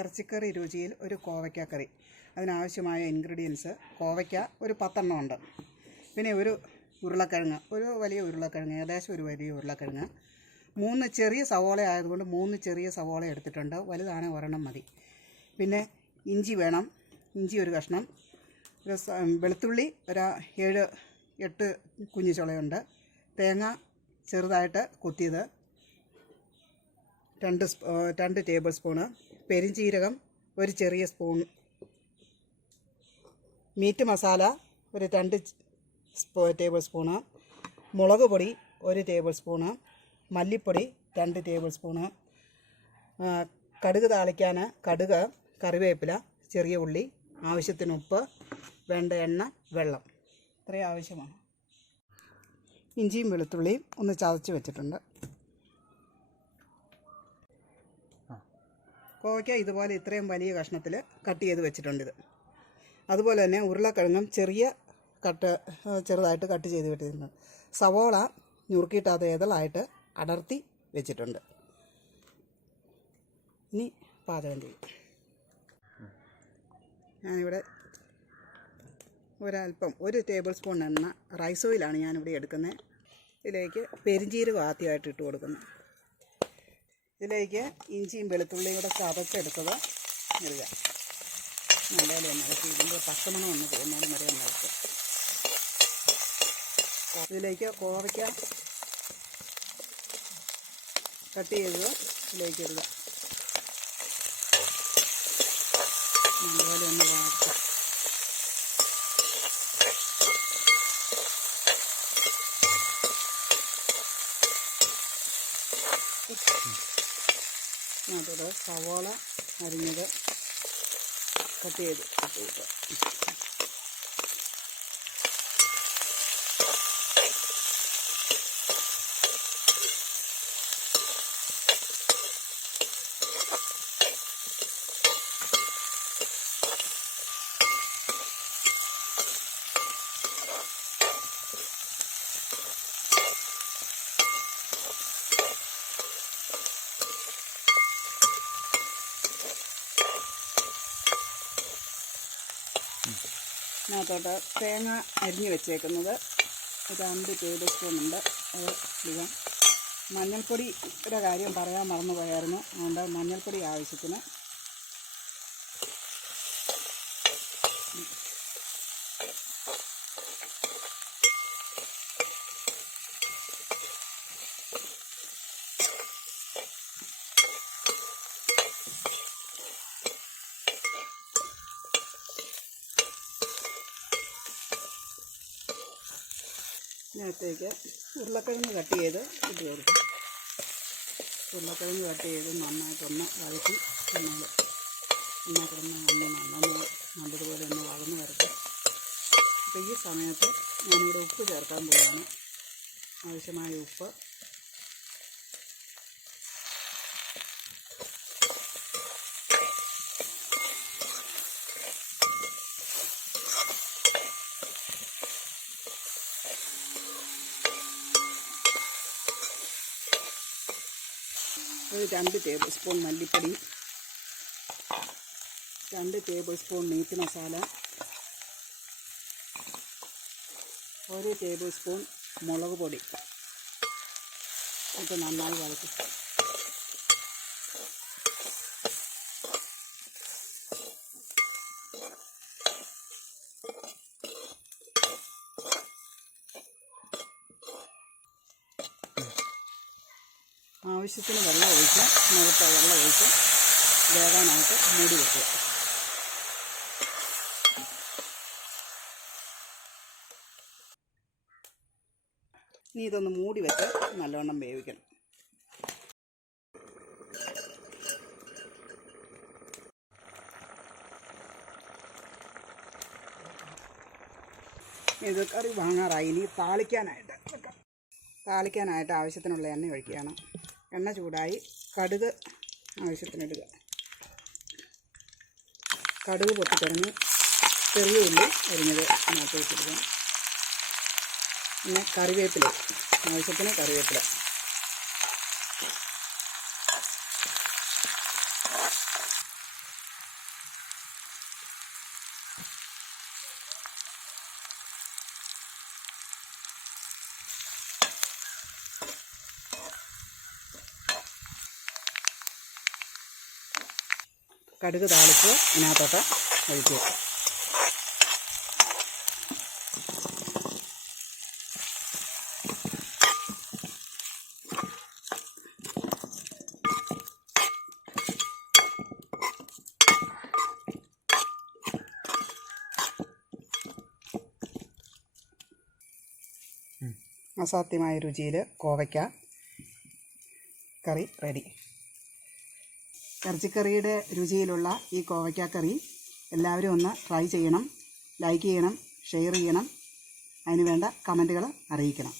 ഇറച്ചിക്കറി രുചിയിൽ ഒരു കോവയ്ക്ക കറി. അതിനാവശ്യമായ ഇൻഗ്രീഡിയൻസ്: കോവയ്ക്ക ഒരു 10 എണ്ണം ഉണ്ട്. പിന്നെ ഒരു ഉരുളക്കിഴങ്ങ്, ഒരു വലിയ ഉരുളക്കിഴങ്ങ്, ഏകദേശം ഒരു വലിയ ഉരുളക്കിഴങ്ങ്. 3 ചെറിയ സവോള ആയതുകൊണ്ട് 3 ചെറിയ സവോള എടുത്തിട്ടുണ്ട്. വലുതാണ് ഒരെണ്ണം മതി. പിന്നെ ഇഞ്ചി വേണം, ഇഞ്ചി ഒരു കഷ്ണം. വെളുത്തുള്ളി ഒരു 7-8 കുഞ്ഞു ചുളയുണ്ട്. തേങ്ങ ചെറുതായിട്ട് കൊത്തിയത് 2 ടേബിൾ സ്പൂണ്. പെരിഞ്ചീരകം ഒരു ചെറിയ സ്പൂൺ. മീറ്റ് മസാല ഒരു 2 ടേബിൾ സ്പൂണ്. മുളക് പൊടി 1 ടേബിൾ സ്പൂണ്. മല്ലിപ്പൊടി 2 ടേബിൾ സ്പൂണ്. കടുക് താളിക്കാൻ കടുക്, കറിവേപ്പില, ചെറിയ ഉള്ളി, ആവശ്യത്തിന് ഉപ്പ്, വേണ്ട എണ്ണ, വെള്ളം. ഇത്രയും ആവശ്യമാണ്. ഇഞ്ചിയും വെളുത്തുള്ളിയും ഒന്ന് ചതച്ച് വെച്ചിട്ടുണ്ട്. കോവയ്ക്ക ഇതുപോലെ ഇത്രയും വലിയ കഷ്ണത്തിൽ കട്ട് ചെയ്ത് വെച്ചിട്ടുണ്ട്. അതുപോലെ തന്നെ ഉരുളക്കിഴങ്ങും ചെറുതായിട്ട് കട്ട് ചെയ്ത് വെച്ചിട്ടുണ്ട്. സവോള ഞുറുക്കിയിട്ട് അത് ഏതളായിട്ട് അടർത്തി വെച്ചിട്ടുണ്ട്. ഇനി പാചകം ചെയ്യും. ഞാനിവിടെ ഒരല്പം 1 ടേബിൾ സ്പൂൺ എണ്ണ, റൈസ് ഓയിലാണ് ഞാനിവിടെ എടുക്കുന്നത്. ഇതിലേക്ക് പെരിഞ്ചീരകം ആദ്യമായിട്ട് ഇട്ട് കൊടുക്കുന്നു. ഇതിലേക്ക് ഇഞ്ചിയും വെളുത്തുള്ളിയും കൂടെ ചതച്ചെടുത്തത് ഇടുക. നല്ലപോലെ ഇളക്കി ഇതിൻ്റെ പച്ചമണം ഒന്ന് പോകുന്നതിന് വരെ ഇളക്കുക. ഇതിലേക്ക് കോവയ്ക്ക കട്ട് ചെയ്തത് ഇതിലേക്ക് ഇടുക. നല്ലപോലെ ഒന്ന് വാർക്കുക. അതോടെ സവോള അരിഞ്ഞത് കട്ട് ചെയ്ത് ഇട്ട് കൊടുക്കുക. ഇതിനകത്തോട്ട് തേങ്ങ അരിഞ്ഞ് വെച്ചേക്കുന്നത് 2 ടേബിൾ സ്പൂൺ ഉണ്ട്. അത് ഇടുക. മഞ്ഞൾപ്പൊടിയുടെ കാര്യം പറയാൻ മറന്നു പോയായിരുന്നു. അതുകൊണ്ട് മഞ്ഞൾപ്പൊടി ആവശ്യത്തിന്. ഇതിനകത്തേക്ക് ഉരുളക്കിഴങ്ങ് കട്ട് ചെയ്ത് ഇട്ട് കൊടുക്കും. ഉരുളക്കിഴങ്ങ് കട്ട് ചെയ്ത് നന്നായിട്ടൊന്ന് വഴറ്റി നല്ലതുപോലെ ഒന്ന് വളർന്ന് വരട്ടെ. അപ്പോൾ ഈ സമയത്ത് ഞാനിവിടെ ഉപ്പ് ചേർക്കാൻ പോവുകയാണ്. ആവശ്യമായ ഉപ്പ്. ഒരു 2 ടേബിൾ സ്പൂൺ മല്ലിപ്പൊടി, 2 tablespoon meat masala, 1 tablespoon മുളക് പൊടി ഇട്ട് നന്നായി വഴറ്റി. ആവശ്യത്തിന് വെള്ളം ഒഴിച്ച് വേകാനായിട്ട് മൂടി വെക്കുക. ഇനി ഇതൊന്ന് മൂടി വെച്ച് നല്ലവണ്ണം വേവിക്കണം. ഇത് കറി വാങ്ങാറായി. ഇനി താളിക്കാനായിട്ട് ആവശ്യത്തിനുള്ള എണ്ണ ഒഴിക്കുകയാണ്. എണ്ണ ചൂടായി. കടുക് ആവശ്യത്തിനിടുക. കടുക് പൊട്ടിക്കറിഞ്ഞ് ചെറിയ ഉള്ളി അരിഞ്ഞത് അതിനകത്ത് വെച്ചിടുക. പിന്നെ കറിവേപ്പില, ആവശ്യത്തിന് കറിവേപ്പില. കടുക് താളിച്ച് ഇതിനകത്തോട്ട് ഒഴിക്കുക. അസാധ്യമായ രുചിയിൽ കോവയ്ക്ക കറി റെഡി. ഇറച്ചിക്കറിയുടെ രുചിയിലുള്ള ഈ കോവയ്ക്ക കറി എല്ലാവരും ഒന്ന് ട്രൈ ചെയ്യണം, ലൈക്ക് ചെയ്യണം, ഷെയർ ചെയ്യണം, അതിന് വേണ്ട കമൻറ്റുകൾ അറിയിക്കണം.